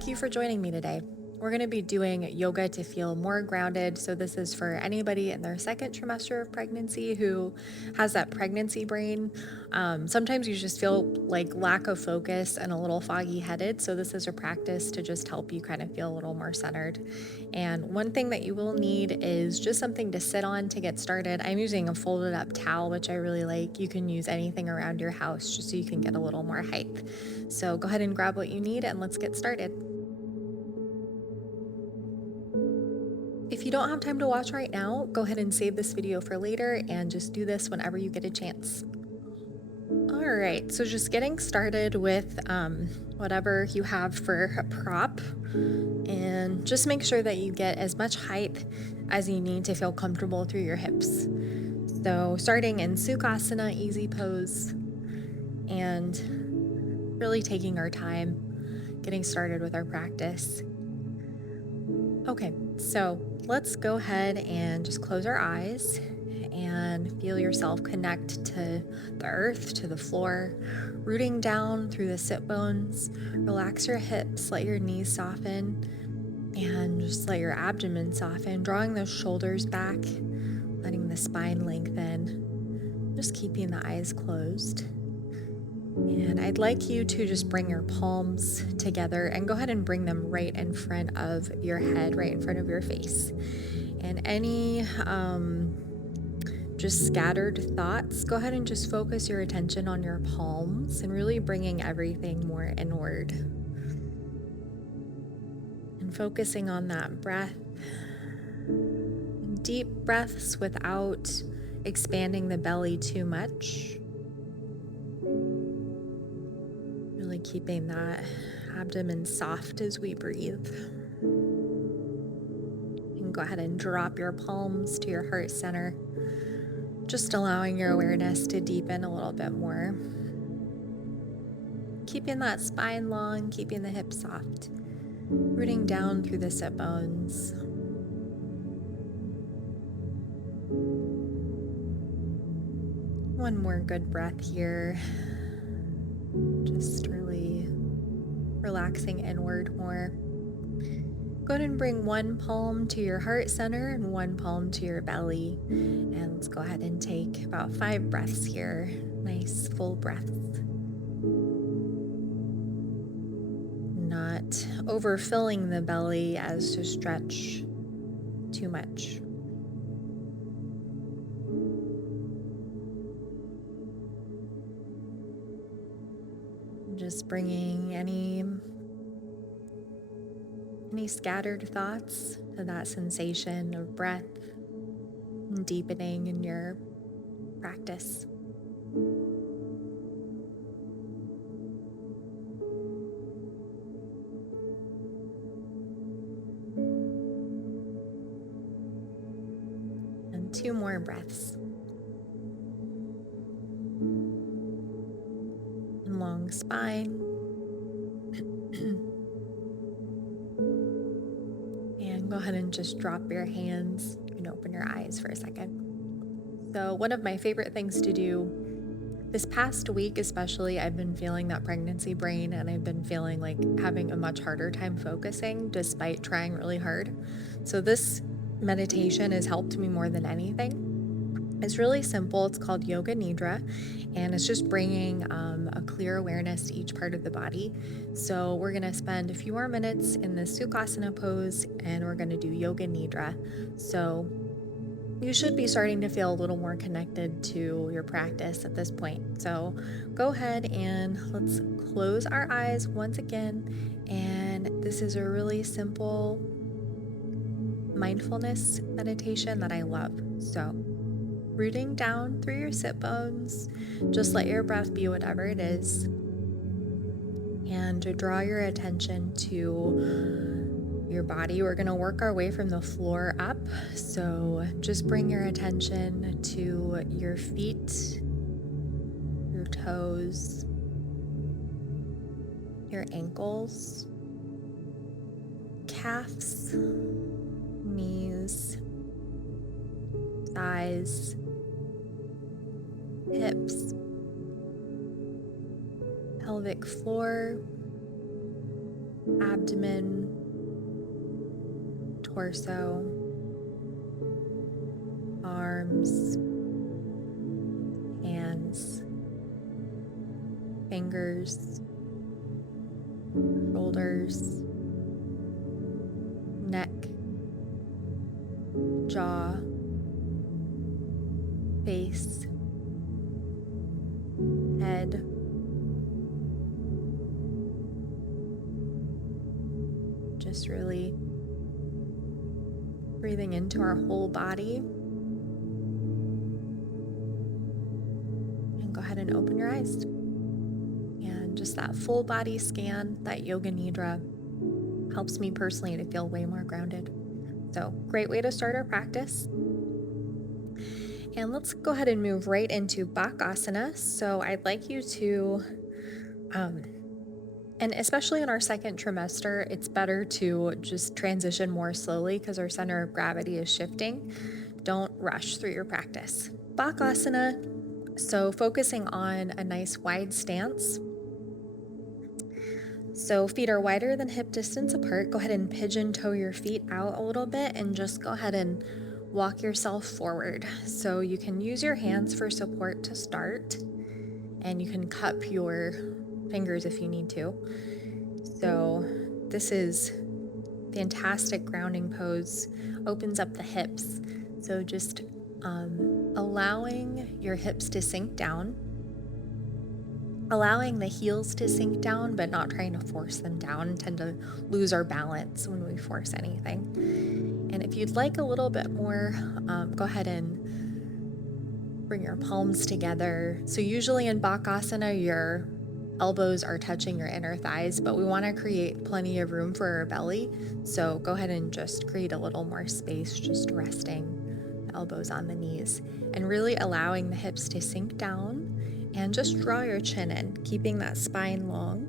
Thank you for joining me today. We're going to be doing yoga to feel more grounded. So, this is for anybody in their second trimester of pregnancy who has that pregnancy brain. Sometimes you just feel like lack of focus and a little foggy headed. So, this is a practice to just help you kind of feel a little more centered. And one thing that you will need is just something to sit on to get started. I'm using a folded up towel, which I really like. You can use anything around your house just so you can get a little more height. So, go ahead and grab what you need and let's get started. If you don't have time to watch right now, go ahead and save this video for later and just do this whenever you get a chance. All right, so just getting started with whatever you have for a prop, and just make sure that you get as much height as you need to feel comfortable through your hips. So starting in Sukhasana, easy pose, and really taking our time getting started with our practice. Okay, so let's go ahead and just close our eyes and feel yourself connect to the earth, to the floor, rooting down through the sit bones. Relax your hips, let your knees soften, and just let your abdomen soften, drawing those shoulders back, letting the spine lengthen, just keeping the eyes closed. And I'd like you to just bring your palms together and go ahead and bring them right in front of your head, right in front of your face. And any just scattered thoughts, go ahead and just focus your attention on your palms and really bringing everything more inward. And focusing on that breath. Deep breaths without expanding the belly too much. Really keeping that abdomen soft as we breathe. And go ahead and drop your palms to your heart center, just allowing your awareness to deepen a little bit more. Keeping that spine long, keeping the hips soft, rooting down through the sit bones. One more good breath here. Just really relaxing inward more. Go ahead and bring one palm to your heart center and one palm to your belly. And let's go ahead and take about 5 breaths here. Nice full breaths. Not overfilling the belly as to stretch too much. Just bringing any scattered thoughts to that sensation of breath and deepening in your practice. And 2 more breaths. And long spine. And go ahead and just drop your hands and open your eyes for a second. So one of my favorite things to do this past week, especially, I've been feeling that pregnancy brain, and I've been feeling like having a much harder time focusing despite trying really hard. So this meditation has helped me more than anything. It's really simple. It's called Yoga Nidra, and it's just bringing a clear awareness to each part of the body. So we're going to spend a few more minutes in the Sukhasana pose, and we're going to do Yoga Nidra. So you should be starting to feel a little more connected to your practice at this point. So go ahead and let's close our eyes once again. And this is a really simple mindfulness meditation that I love. So rooting down through your sit bones, just let your breath be whatever it is. And to draw your attention to your body, we're going to work our way from the floor up. So just bring your attention to your feet, your toes, your ankles, calves, knees, thighs, hips, pelvic floor, abdomen, torso, arms, hands, fingers, shoulders, neck, jaw, face, head, just really breathing into our whole body. And go ahead and open your eyes. And just that full body scan, that yoga nidra, helps me personally to feel way more grounded. So, great way to start our practice. And let's go ahead and move right into Bakasana. So, I'd like you to, and especially in our second trimester, it's better to just transition more slowly because our center of gravity is shifting. Don't rush through your practice. Bakasana, so focusing on a nice wide stance. So feet are wider than hip distance apart. Go ahead and pigeon toe your feet out a little bit and just go ahead and walk yourself forward. So you can use your hands for support to start, and you can cup your fingers if you need to. So this is fantastic grounding pose, opens up the hips. So just allowing your hips to sink down, allowing the heels to sink down, but not trying to force them down. Tend to lose our balance when we force anything. And if you'd like a little bit more, go ahead and bring your palms together. So usually in Bakasana, your elbows are touching your inner thighs, but we want to create plenty of room for our belly. So go ahead and just create a little more space, just resting the elbows on the knees and really allowing the hips to sink down. And just draw your chin in, keeping that spine long.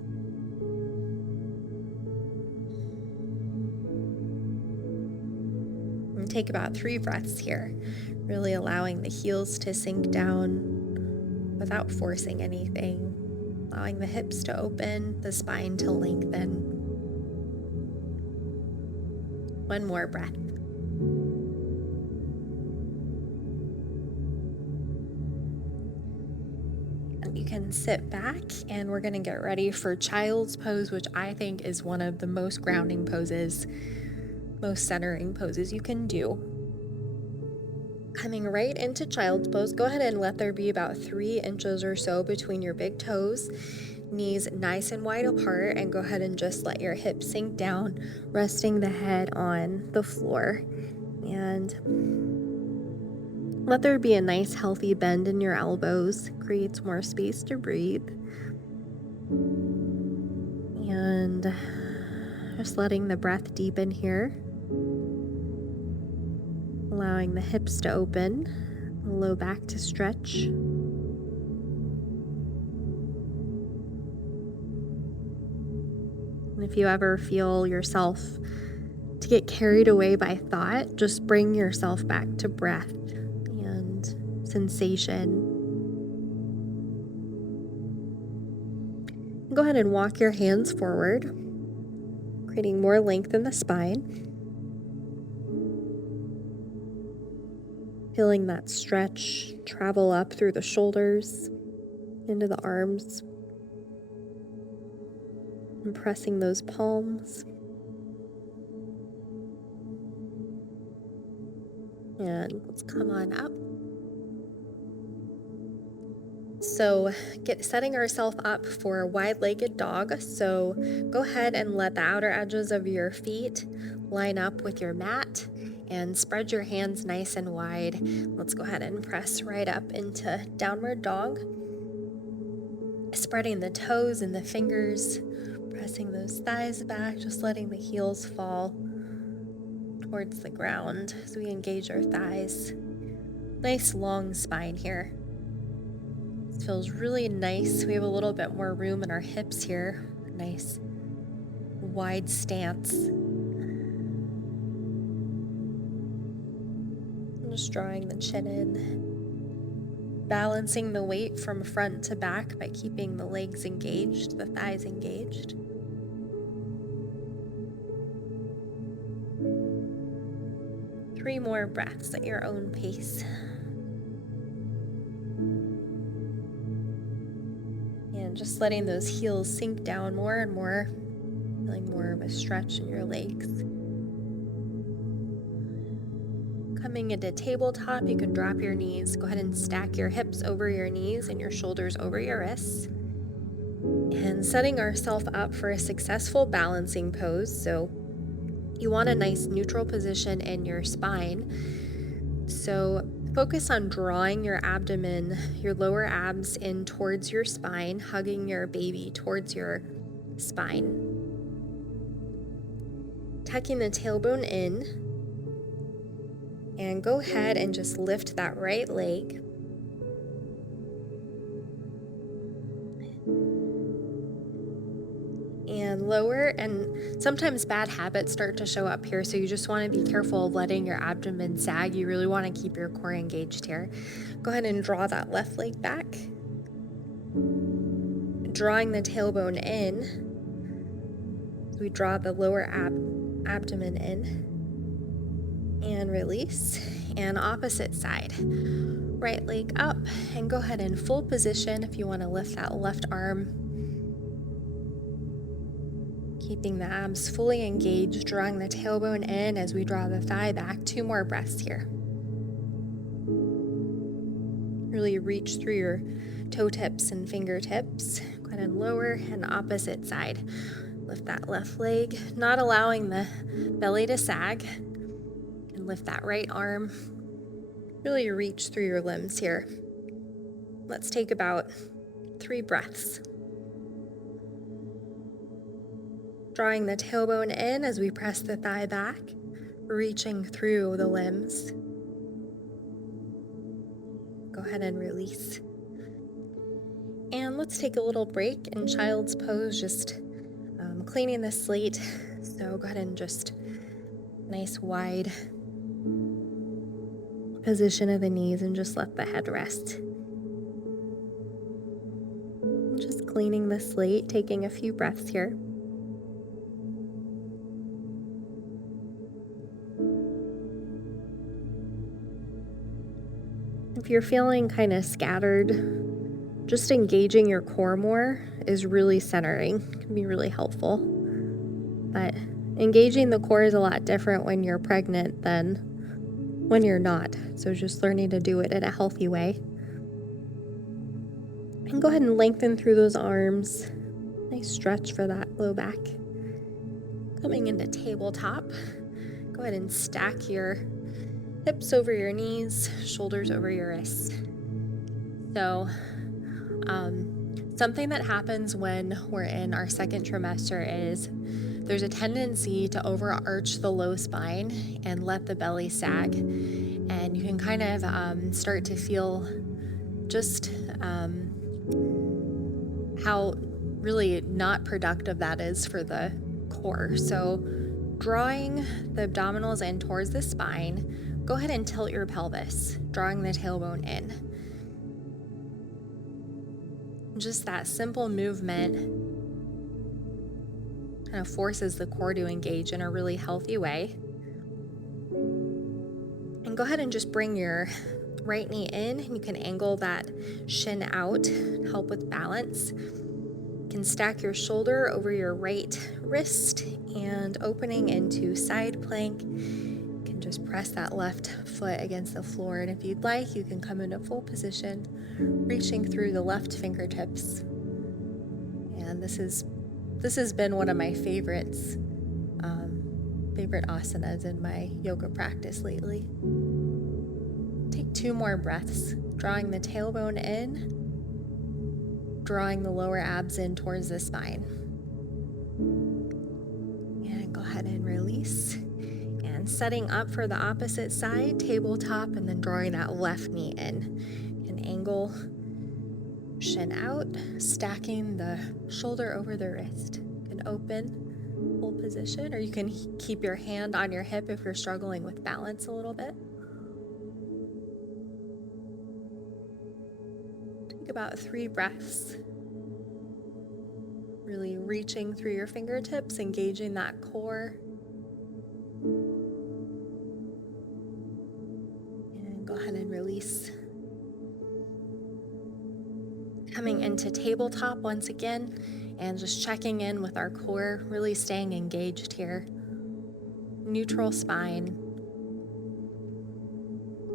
And take about 3 breaths here, really allowing the heels to sink down without forcing anything, allowing the hips to open, the spine to lengthen. One more breath. You can sit back, and we're going to get ready for child's pose, which I think is one of the most grounding poses, most centering poses you can do. Coming right into child's pose, go ahead and let there be about 3 inches or so between your big toes, knees nice and wide apart, and go ahead and just let your hips sink down, resting the head on the floor. And let there be a nice healthy bend in your elbows, creates more space to breathe. And just letting the breath deepen here. Allowing the hips to open, the low back to stretch. And if you ever feel yourself to get carried away by thought, just bring yourself back to breath and sensation. Go ahead and walk your hands forward, creating more length in the spine. Feeling that stretch travel up through the shoulders, into the arms, and pressing those palms. And let's come on up. So setting ourselves up for a wide-legged dog. So go ahead and let the outer edges of your feet line up with your mat and spread your hands nice and wide. Let's go ahead and press right up into downward dog. Spreading the toes and the fingers, pressing those thighs back, just letting the heels fall towards the ground as we engage our thighs. Nice long spine here. This feels really nice. We have a little bit more room in our hips here. Nice wide stance. Just drawing the chin in. Balancing the weight from front to back by keeping the legs engaged, the thighs engaged. 3 more breaths at your own pace. And just letting those heels sink down more and more, feeling more of a stretch in your legs. Coming into tabletop, you can drop your knees. Go ahead and stack your hips over your knees and your shoulders over your wrists. And setting ourselves up for a successful balancing pose. So you want a nice neutral position in your spine. So focus on drawing your abdomen, your lower abs in towards your spine, hugging your baby towards your spine. Tucking the tailbone in. And go ahead and just lift that right leg. And lower, and sometimes bad habits start to show up here, so you just want to be careful of letting your abdomen sag. You really want to keep your core engaged here. Go ahead and draw that left leg back. Drawing the tailbone in. So we draw the lower abdomen in. And release. And opposite side. Right leg up, and go ahead in full position if you want to lift that left arm. Keeping the abs fully engaged, drawing the tailbone in as we draw the thigh back. 2 more breaths here. Really reach through your toe tips and fingertips. Go ahead and lower, and opposite side. Lift that left leg, not allowing the belly to sag. And lift that right arm. Really reach through your limbs here. Let's take about 3 breaths. Drawing the tailbone in as we press the thigh back, reaching through the limbs. Go ahead and release. And let's take a little break in child's pose, just cleaning the slate. So go ahead and just nice wide position of the knees and just let the head rest. Just cleaning the slate, taking a few breaths here. If you're feeling kind of scattered, just engaging your core more is really centering. It can be really helpful. But engaging the core is a lot different when you're pregnant than when you're not. So just learning to do it in a healthy way. And go ahead and lengthen through those arms. Nice stretch for that low back. Coming into tabletop, go ahead and stack your hips over your knees, shoulders over your wrists. So, something that happens when we're in our second trimester is there's a tendency to overarch the low spine and let the belly sag. And you can kind of start to feel just how really not productive that is for the core. So drawing the abdominals in towards the spine, go ahead and tilt your pelvis, drawing the tailbone in. Just that simple movement kind of forces the core to engage in a really healthy way. And go ahead and just bring your right knee in. You can angle that shin out, help with balance. You can stack your shoulder over your right wrist and opening into side plank. You can just press that left foot against the floor. And if you'd like, you can come into full position, reaching through the left fingertips. And this has been one of my favorite asanas in my yoga practice lately. Take 2 more breaths, drawing the tailbone in, drawing the lower abs in towards the spine. And go ahead and release. And setting up for the opposite side, tabletop, and then drawing that left knee in. An angle, shin out, stacking the shoulder over the wrist. You can open, full position, or you can keep your hand on your hip if you're struggling with balance a little bit. Take about 3 breaths. Really reaching through your fingertips, engaging that core. go ahead and release. Coming into tabletop once again, and just checking in with our core, really staying engaged here. Neutral spine.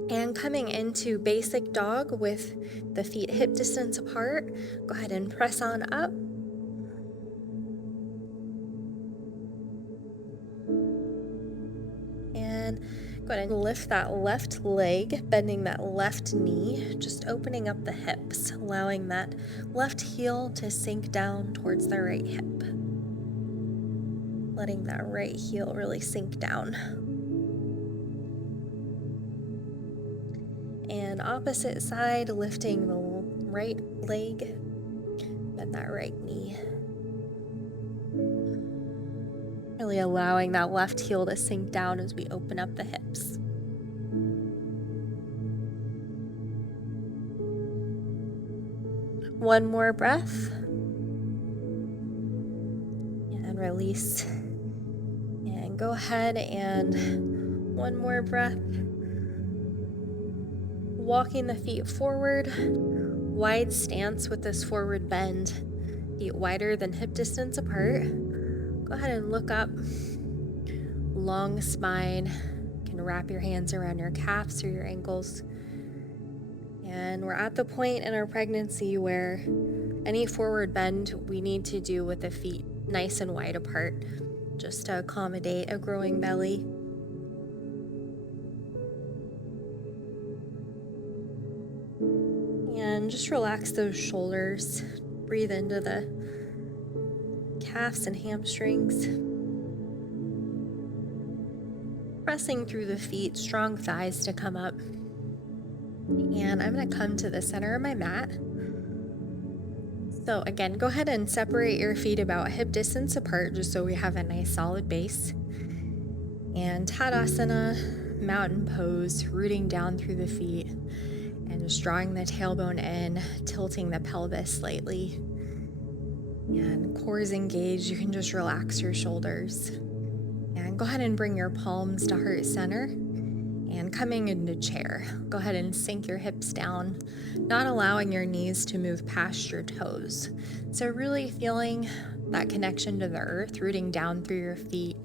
And coming into basic dog with the feet hip distance apart, go ahead and press on up. And go ahead and lift that left leg, bending that left knee, just opening up the hips, allowing that left heel to sink down towards the right hip. Letting that right heel really sink down. And opposite side, lifting the right leg, bend that right knee. Really allowing that left heel to sink down as we open up the hips. One more breath. And release. And go ahead and one more breath. Walking the feet forward, wide stance with this forward bend, feet wider than hip distance apart. Go ahead and look up, long spine. You can wrap your hands around your calves or your ankles. And we're at the point in our pregnancy where any forward bend we need to do with the feet nice and wide apart, just to accommodate a growing belly. And just relax those shoulders. Breathe into the calves and hamstrings. Pressing through the feet, strong thighs to come up. And I'm going to come to the center of my mat. So again, go ahead and separate your feet about hip distance apart just so we have a nice solid base. And Tadasana, mountain pose, rooting down through the feet. And just drawing the tailbone in, tilting the pelvis slightly. And core is engaged. You can just relax your shoulders. And go ahead and bring your palms to heart center. And coming into chair, go ahead and sink your hips down, not allowing your knees to move past your toes. So really feeling that connection to the earth, rooting down through your feet,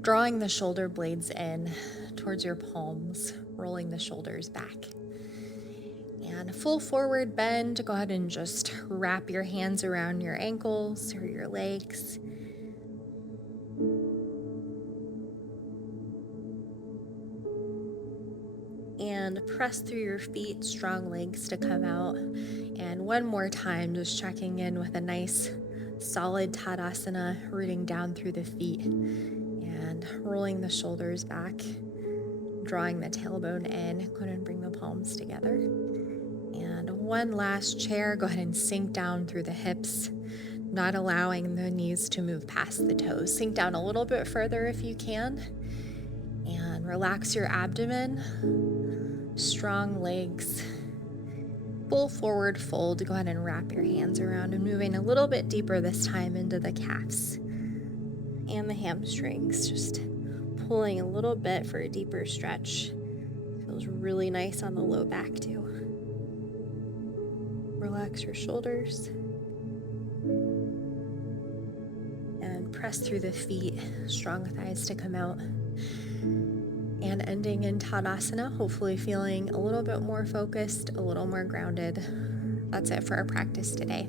drawing the shoulder blades in towards your palms, rolling the shoulders back. And full forward bend, go ahead and just wrap your hands around your ankles or your legs. And press through your feet, strong legs to come out. And one more time, just checking in with a nice solid Tadasana, rooting down through the feet and rolling the shoulders back, drawing the tailbone in. Go ahead and bring the palms together. And one last chair, go ahead and sink down through the hips, not allowing the knees to move past the toes. Sink down a little bit further if you can. And relax your abdomen, strong legs, full forward fold. Go ahead and wrap your hands around and moving a little bit deeper this time into the calves and the hamstrings. Just pulling a little bit for a deeper stretch. Feels really nice on the low back too. Relax your shoulders. And press through the feet, strong thighs to come out. And ending in Tadasana, hopefully feeling a little bit more focused, a little more grounded. That's it for our practice today.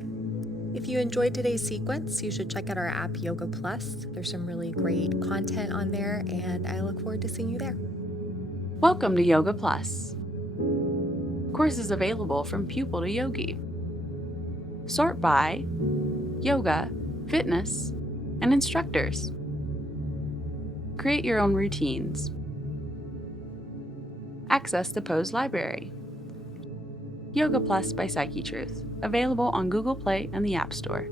If you enjoyed today's sequence, you should check out our app, Yoga Plus. There's some really great content on there, and I look forward to seeing you there. Welcome to Yoga Plus. Courses available from pupil to yogi. Sort by yoga, fitness, and instructors. Create your own routines. Access the Pose Library. Yoga Plus by Psyche Truth, available on Google Play and the App Store.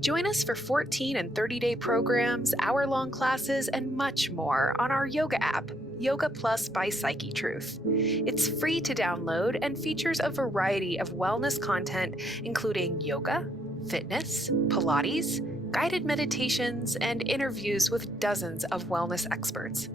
Join us for 14 and 30-day programs, hour-long classes, and much more on our yoga app, Yoga Plus by Psyche Truth. It's free to download and features a variety of wellness content, including yoga, fitness, Pilates, guided meditations, and interviews with dozens of wellness experts.